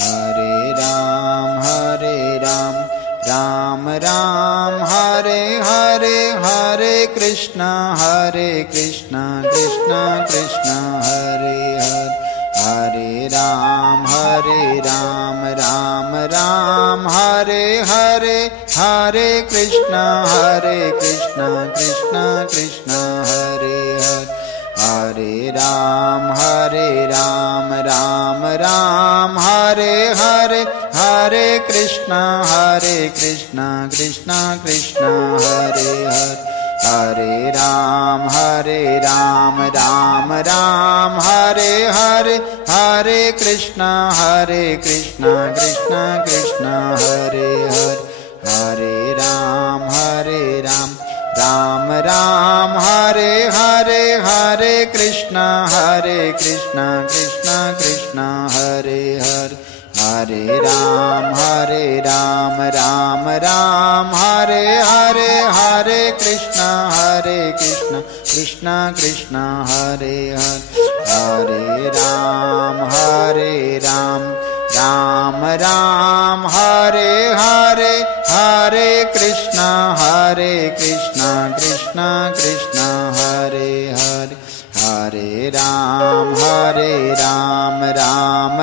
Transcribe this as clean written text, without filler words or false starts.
Hare Ram Ram Ram Hare Hare, Hare Krishna Krishna Krishna Hare Hare, Hare Ram Ram Ram Hare Hare, Hare Krishna Krishna Krishna Hare Hare, Hare Ram Ram Ram Hare Hare, Hare Krishna Krishna Krishna Hare Hare, Hare Ram Ram Ram Hare Hare, Hare Krishna Krishna Krishna Hare Hare, Hare Ram Ram Ram Hare Hare, Hare Krishna Krishna Krishna Hare Hare, Hare Ram Ram Ram Hare Hare, Hare Krishna Krishna Krishna Hare Hare, Hare Ram Ram Ram Hare Hare, Hare Krishna Krishna Krishna Hare Hare, Hare Ram Ram Ram